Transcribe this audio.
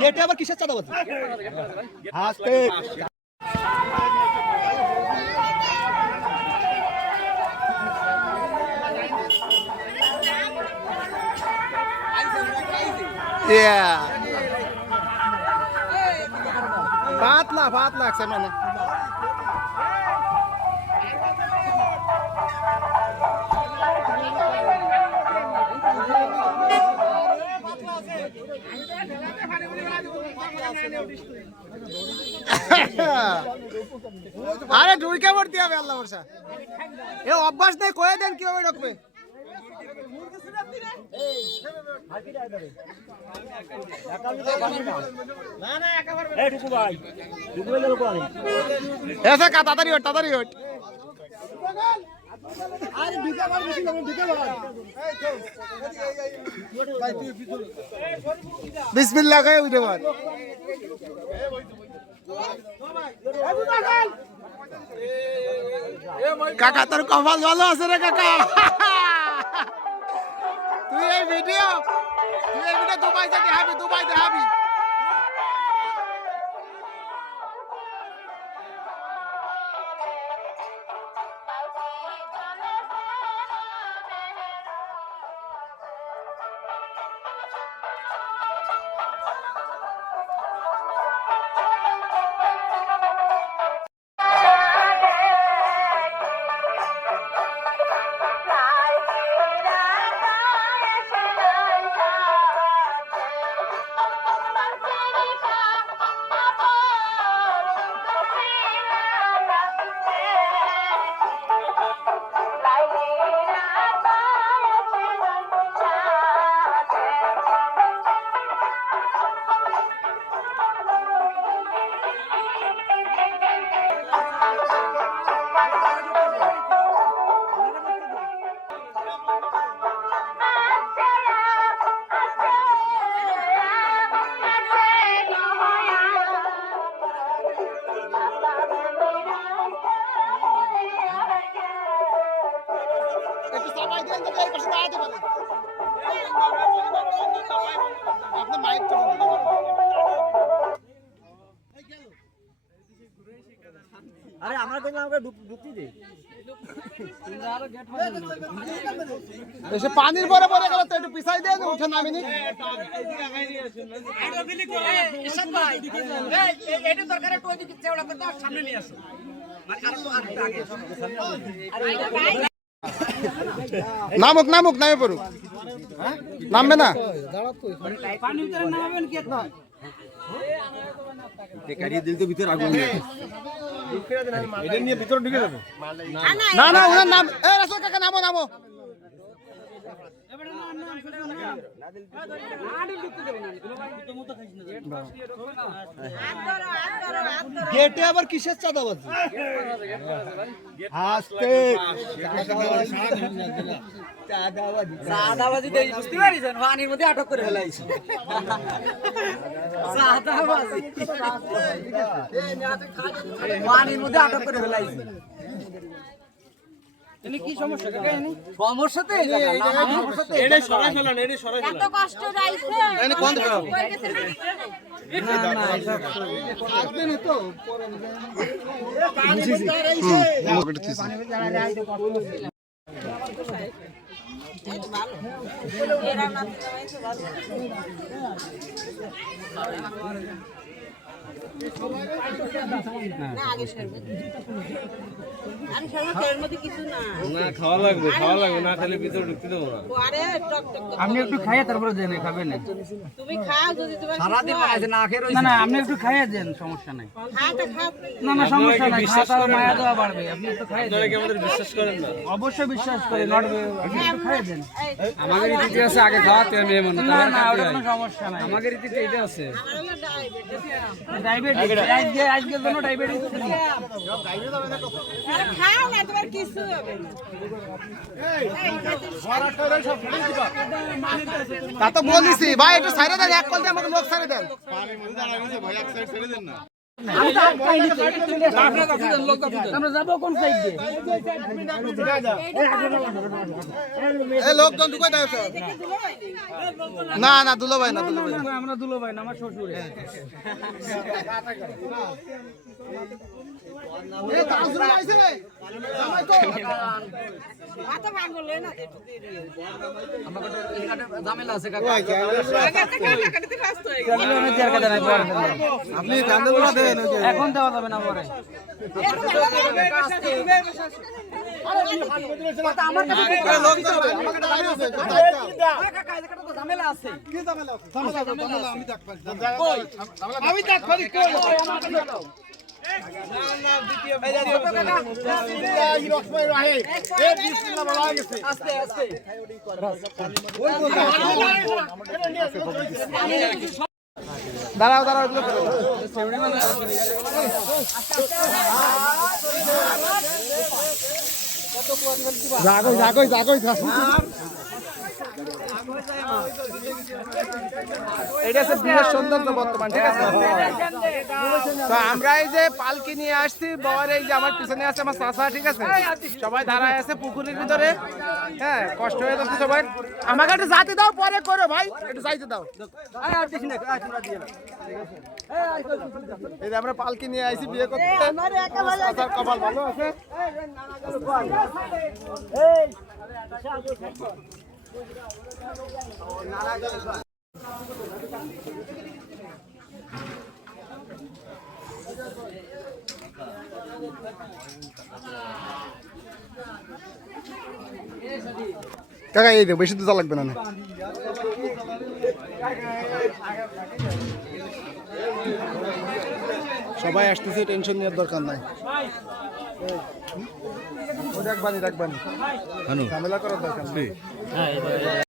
গেটে আবার কিসের চাঁদাবাজি? আস্তে পাতলা আছে মানে আরে ঢুকে পড়তে হবে আল্লাহ বর্ষা এ অভ্যাস নেই কয়ে দেন কিভাবে ঢুকবে তাড়াতাড়ি ওঠ বিসমিল্লাহ কয়ে উঠে পড় কাকা তোর কপাল ভালো আছে রে কাকা তুই এই ভিডিও দুবাইতে দেখাবি আরে আমরা দেখলাম আমরা ঢুকতে দিই এসে পানির পরে পরে গেল তো একটু পিছাই দিয়ে উঠে নামিনি সামনে নিয়ে আসো নামুক নামে পড়ুক নামবে না ভিতরে আগুন নিয়ে ভিতরে ঢুকে যাবে না না ওনার নাম রাসেল কাকা নামো গেটে আবার কিসের চাঁদাবাজি আস্তে চাঁদাবাজি বুঝতে পারিছেন পানির মধ্যে আটক করে ফেলাইছে পানির মধ্যে আটক করে ফেলাইছে কি সমস্যা সমস্যাতে এটা সরাই ফেলান এটা সরাই ফেলান এত কষ্ট রাইছে এনে কোন দাও না আসবে না তো পরে খাওয়া লাগবে না খেলে ভিতরে ঢুকতে দেবো না আপনি একটু খাইয়ে তারপরে দেন খাবেন তুমি খাও যদি তোমার সারাদিন না খেয়ে না আপনি একটু খাইয়ে দেন সমস্যা নাই না সমস্যা নাই খাওয়া মায়া দেওয়া বাড়বে আপনি একটু খাইয়ে দেন কি আমাদের বিশ্বাস করেন না অবশ্যই বিশ্বাস করি নড়বে আপনি একটু খাইয়ে দেন আমাদের রীতিতে আছে আগে খাওয়াতে আমি এমন না কোনো সমস্যা নাই আমাদের রীতিতে এটা আছে ডায়াবেটিস আজকের জন্য ডায়াবেটিস খাও না তোমার কিছু হবে তা তো বলিছি ভাই একটু সাইডে দেন এক কল দিয়ে আমাকে লোক সাইডে দেন পানির মধ্যে দাঁড়ায় গেছে ভাই এক সাইড ছেড়ে দেন না আমরা যাবো কোন সাইড দিয়ে? লোকজন ঢুকে দাও না না দুলো ভাই না আমরা দুলো ভাই না, আমার শ্বশুরে। আপনি কান্দুলা দেন এখন দেওয়া যাবে না পরে। দাঁড়াও দাঁড়াও জাগোই জাগোই জাগোই এটা হচ্ছে বিয়ের সৌন্দর্য বর্তমান, ঠিক আছে। তো আমরা এই যে পালকি নিয়ে আসছি, বর এই যে আমার পিছনে আছে আমার চাচা, ঠিক আছে, সবাই দাঁড়ায় আছে পুকুরের ভিতরে। হ্যাঁ, কষ্ট হয়ে যাচ্ছে সবাই। আমাকে একটু যাতে দাও, পরে করো ভাই, একটু যাইতে দাও। এই যে আমরা পালকি নিয়ে আইছি বিয়ে করতে, চাচার কপাল ভালো আছে। কাকা এই দে, বেশি তো লাগবে না। সবাই আসতেছে, টেনশন নেওয়ার দরকার নাই। রাখবানি ঝামেলা করার দরকার নেই।